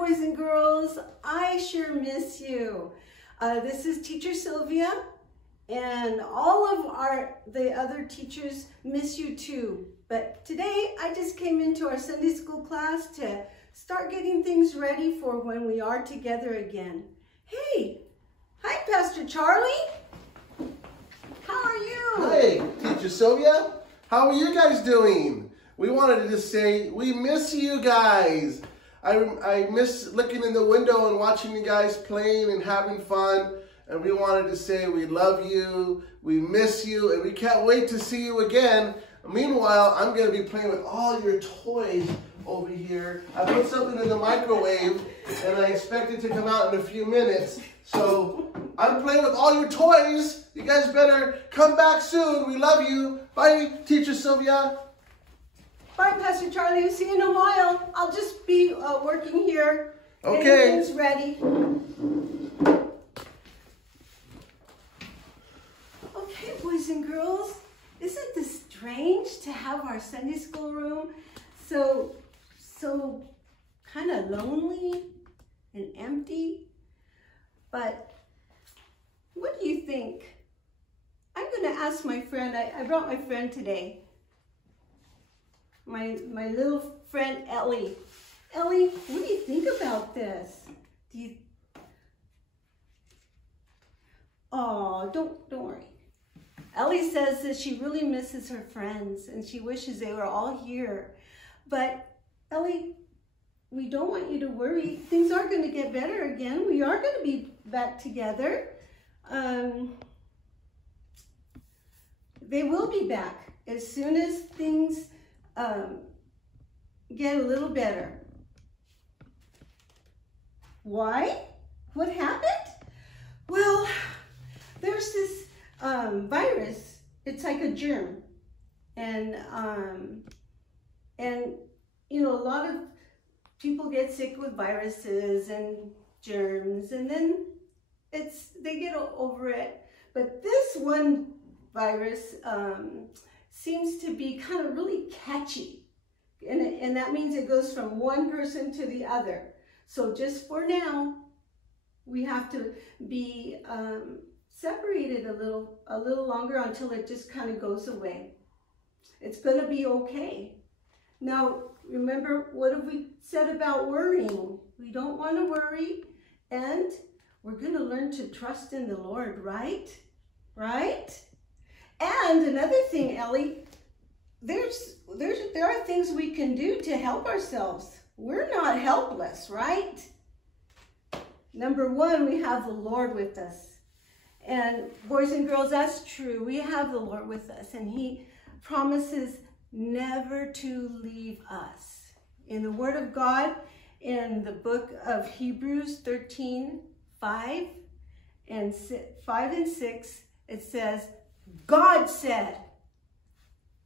boys and girls. I sure miss you. This is Teacher Sylvia, and all of the other teachers miss you too. But today I just came into our Sunday school class to start getting things ready for when we are together again. Hey, hi Pastor Charlie. How are you? Hey, Teacher Sylvia. How are you guys doing? We wanted to just say we miss you guys. I miss looking in the window and watching you guys playing and having fun. And we wanted to say we love you, we miss you, and we can't wait to see you again. Meanwhile, I'm going to be playing with all your toys over here. I put something in the microwave, and I expect it to come out in a few minutes. So I'm playing with all your toys. You guys better come back soon. We love you. Bye, Teacher Sylvia. Bye, Pastor Charlie. See you in a while. I'll just be working here. Okay. Getting things ready. Okay, boys and girls. Isn't this strange to have our Sunday school room so kind of lonely and empty? But what do you think? I'm going to ask my friend. I brought my friend today. My little friend Ellie. Ellie, what do you think about this? Oh, don't worry. Ellie says that she really misses her friends and she wishes they were all here. But Ellie, we don't want you to worry. Things are going to get better again. We are going to be back together. They will be back as soon as things get a little better. Why? What happened? Well, there's this virus. It's like a germ, and you know, a lot of people get sick with viruses and germs, and then they get over it. But this one virus seems to be kind of really catchy, and that means it goes from one person to the other. So just for now, we have to be separated a little longer until it just kind of goes away. It's going to be okay. Now, remember, what have we said about worrying? We don't want to worry, and we're going to learn to trust in the Lord, right? Right? And another thing, Ellie, there are things we can do to help ourselves. We're not helpless, right? Number one, we have the Lord with us. And boys and girls, that's true. We have the Lord with us, and He promises never to leave us. In the Word of God, in the book of Hebrews 13:5 and 6, it says, God said,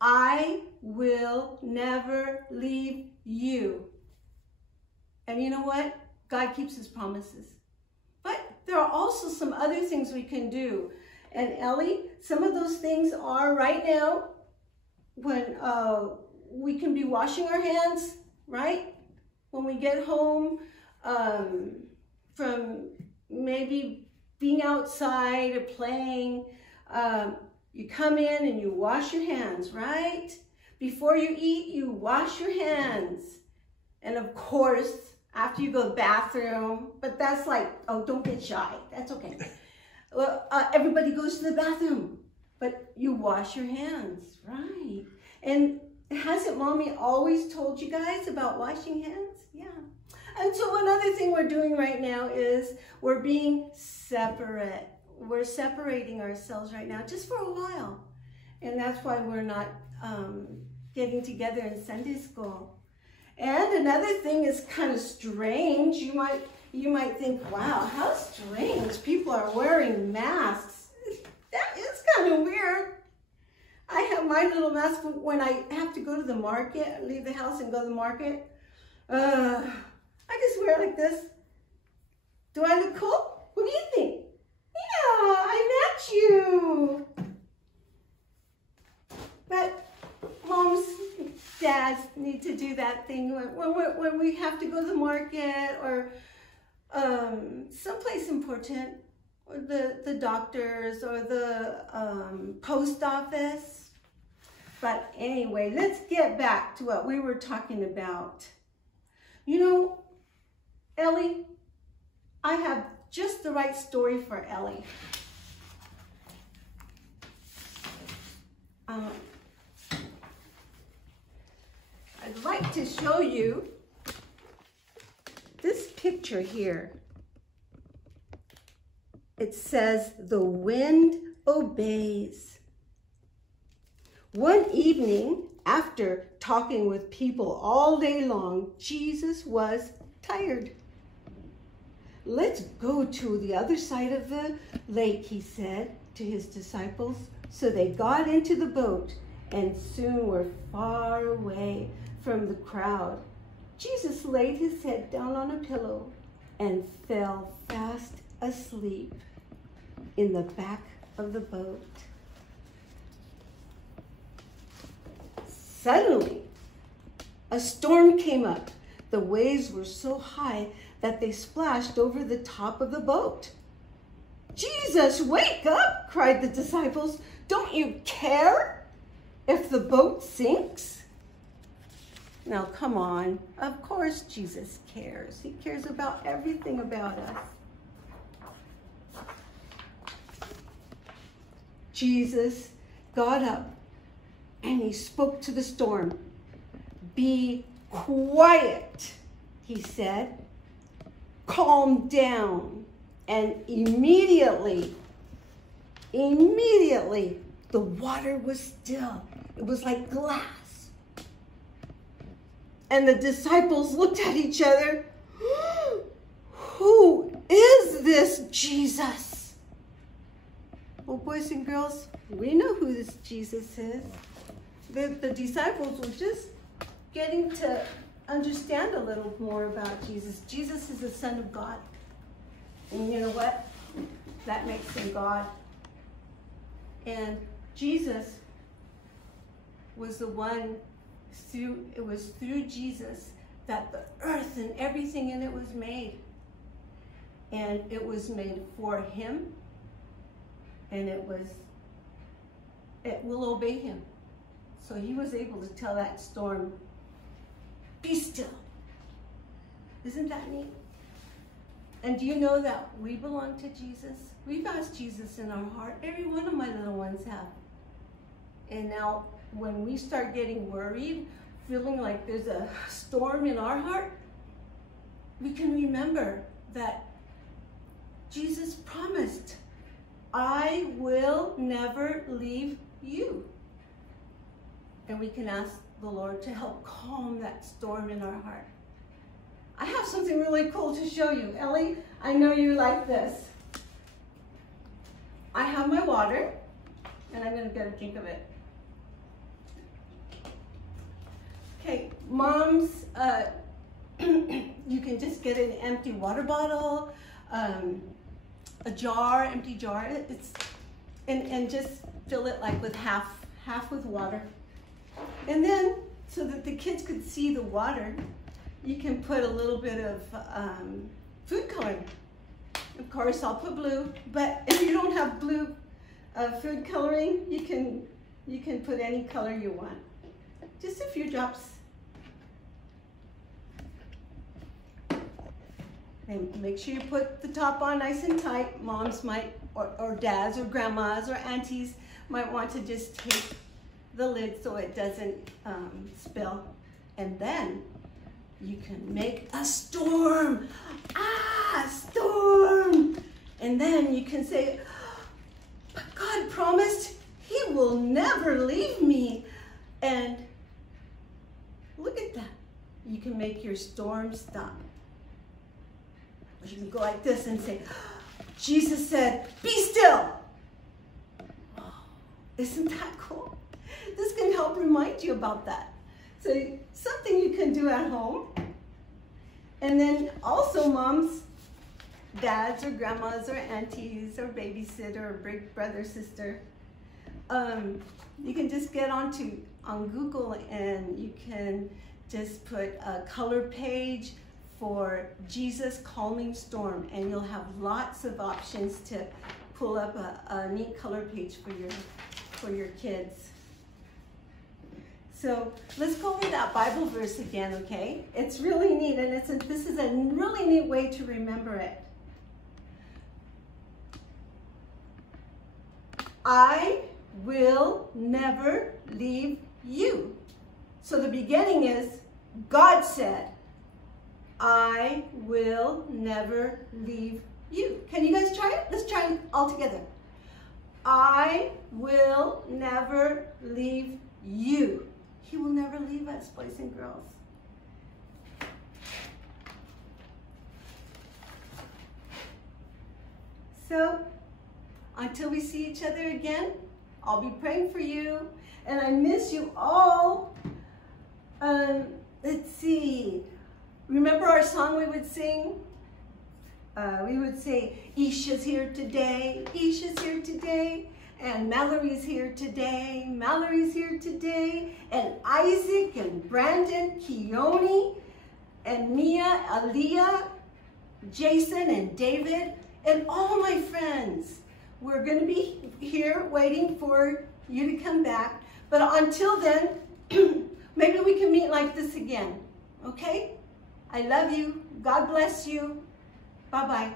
I will never leave you. And you know what? God keeps His promises. But there are also some other things we can do. And Ellie, some of those things are right now when we can be washing our hands, right? When we get home from maybe being outside or playing, you come in and you wash your hands, right? Before you eat, you wash your hands. And of course, after you go to the bathroom, but that's like, oh, don't get shy. That's okay. Well, everybody goes to the bathroom, but you wash your hands, right? And hasn't Mommy always told you guys about washing hands? Yeah. And so another thing we're doing right now is we're being separate. We're separating ourselves right now just for a while. And that's why we're not getting together in Sunday school. And another thing is kind of strange. You might think, wow, how strange. People are wearing masks. That is kind of weird. I have my little mask when I have to go to the market, leave the house and go to the market. I just wear it like this. Do I look cool? What do you think? Yeah, I match you. But moms, dads need to do that thing when we have to go to the market or someplace important, or the doctors or the post office. But anyway, let's get back to what we were talking about. You know, Ellie, I have just the right story for Ellie. I'd like to show you this picture here. It says, "The wind obeys." One evening, after talking with people all day long, Jesus was tired. "Let's go to the other side of the lake," he said to his disciples. So they got into the boat and soon were far away from the crowd. Jesus laid his head down on a pillow and fell fast asleep in the back of the boat. Suddenly, a storm came up. The waves were so high that they splashed over the top of the boat. "Jesus, wake up!" cried the disciples. "Don't you care if the boat sinks?" Now, come on. Of course Jesus cares. He cares about everything about us. Jesus got up and he spoke to the storm. "Be quiet," he said. "Calm down." And immediately, the water was still. It was like glass. And the disciples looked at each other. "Who is this Jesus?" Well, boys and girls, we know who this Jesus is. The disciples were just getting to understand a little more about Jesus. Jesus is the Son of God. And you know what? That makes him God. And Jesus was the one, it was through Jesus that the earth and everything in it was made. And it was made for him. And it will obey him. So he was able to tell that storm, "Be still." Isn't that neat? And do you know that we belong to Jesus? We've asked Jesus in our heart. Every one of my little ones have. And now when we start getting worried, feeling like there's a storm in our heart, we can remember that Jesus promised, "I will never leave you." And we can ask the Lord to help calm that storm in our heart. I have something really cool to show you. Ellie, I know you like this. I have my water, and I'm gonna get a drink of it. Okay, moms, you can just get an empty water bottle, a jar, empty jar, and just fill it like with half with water. And then, so that the kids could see the water, you can put a little bit of food coloring. Of course, I'll put blue, but if you don't have blue food coloring, you can put any color you want. Just a few drops. And make sure you put the top on nice and tight. Moms might, or dads, or grandmas, or aunties might want to just take the lid so it doesn't spill. And then you can make a storm. Storm. And then you can say, "But God promised he will never leave me." And look at that. You can make your storm stop. Or you can go like this and say, "Jesus said, be still." Oh, isn't that cool? This can help remind you about that. So something you can do at home. And then also moms, dads, or grandmas, or aunties, or babysitter, or big brother, sister. you can just get on Google and you can just put a color page for Jesus Calming Storm, and you'll have lots of options to pull up a neat color page for your kids. So let's go over that Bible verse again, okay? It's really neat, and this is a really neat way to remember it. I will never leave you. So the beginning is, God said, I will never leave you. Can you guys try it? Let's try it all together. I will never leave you. He will never leave us, boys and girls. So, until we see each other again, I'll be praying for you. And I miss you all. Let's see. Remember our song we would sing? We would say, Isha's here today, Isha's here today, and Mallory's here today, Mallory's here today, and Isaac and Brandon, Keone, and Mia, Aaliyah, Jason and David, and all my friends. We're going to be here waiting for you to come back. But until then, maybe we can meet like this again, okay? I love you. God bless you. Bye-bye.